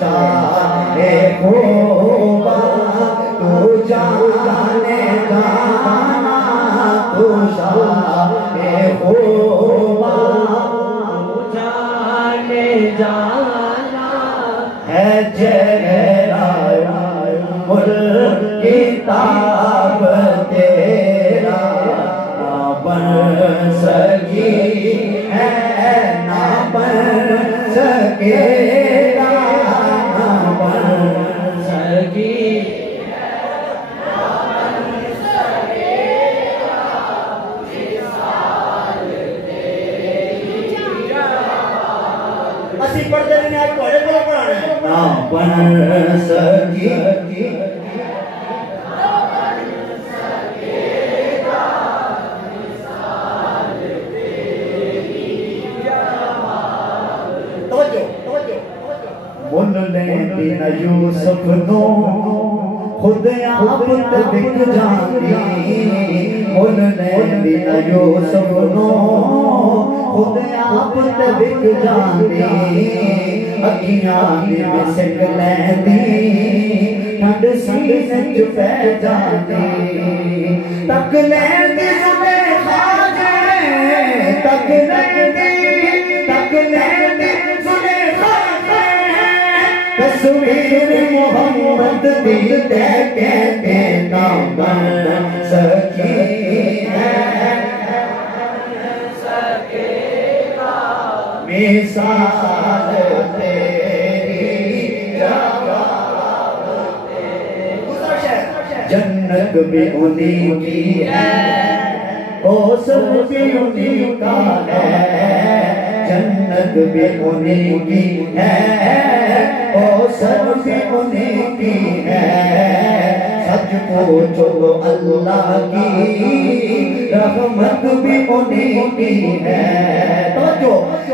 शाहे खूबा तू जाने जाना तू शाहे खूबा तू जाने जाना है चेहरा किताब तेरा ना बन सकी है ना बन सकेगा ना बन सकी असी पढ़ते नहीं आज थोड़े को पढ़ाना है ना बन सकी दिन यूसुफ नो खुद आप बिक जाती मुल दिन यूसुफ नो खुद आप बिक जाती अखियां में सिक लैंदी ठंड सीने च पै जाती तक लैंदी सुने खाजे तक लैंदी सुने तस्वीर मोहम्मद दी कहते ना बन सकी है मिसाल तेरी जन्नत भी उन्हीं की है कौसर भी उन्हीं का है जन्नत भी उन्हीं की है कौसर भी उन्हीं की है सच पूछो अल्लाह की रहमत भी उन्हीं की है तो जो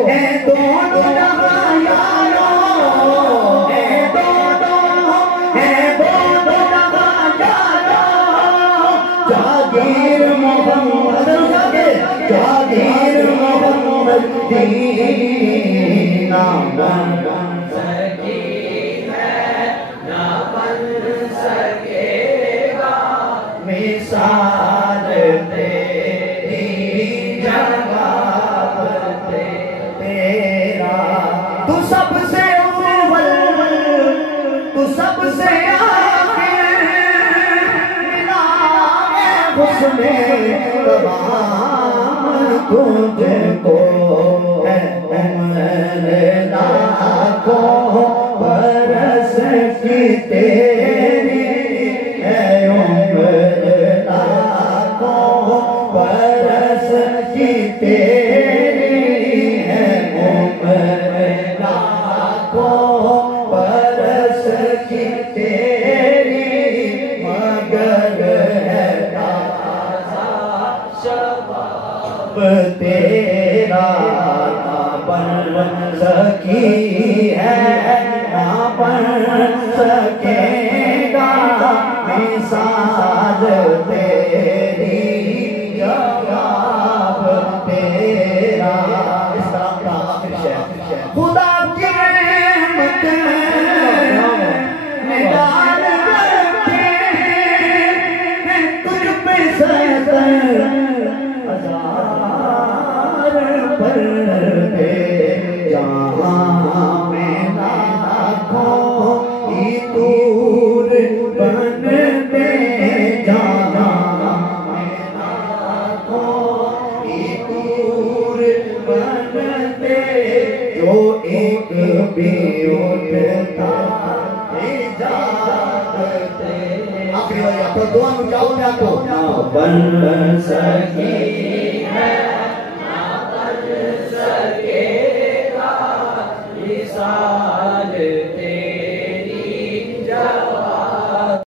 है दोनों जहां यारों है दोनों जहां यारों जागीर मोहम्मद दीना बन सकी है ना बन सकेगा मिसाल तेरी जवाब तेरा तू सबसे अव्वल तू सबसे आखिर मिला हुस्ने तुझको है उम्र लाखों बरस की तेरी है उम्र लाखों बरस की तेरी है उम्र लाखों बरस की तेरी मगर है तेरा ना बन सकी है ना बन सकेगा मिसाल तेरी जवाब तेरा इस तरह का आखिर शेर खुदा की रहमत में डाल रखे तुझ पे सतर जहाँ में लाखों की दूर बनते जाना में लाखों की दूर बनते जो एक भी उठता जाते आखिरी वाली आप दुआ में जाओ ना तो बन सकी है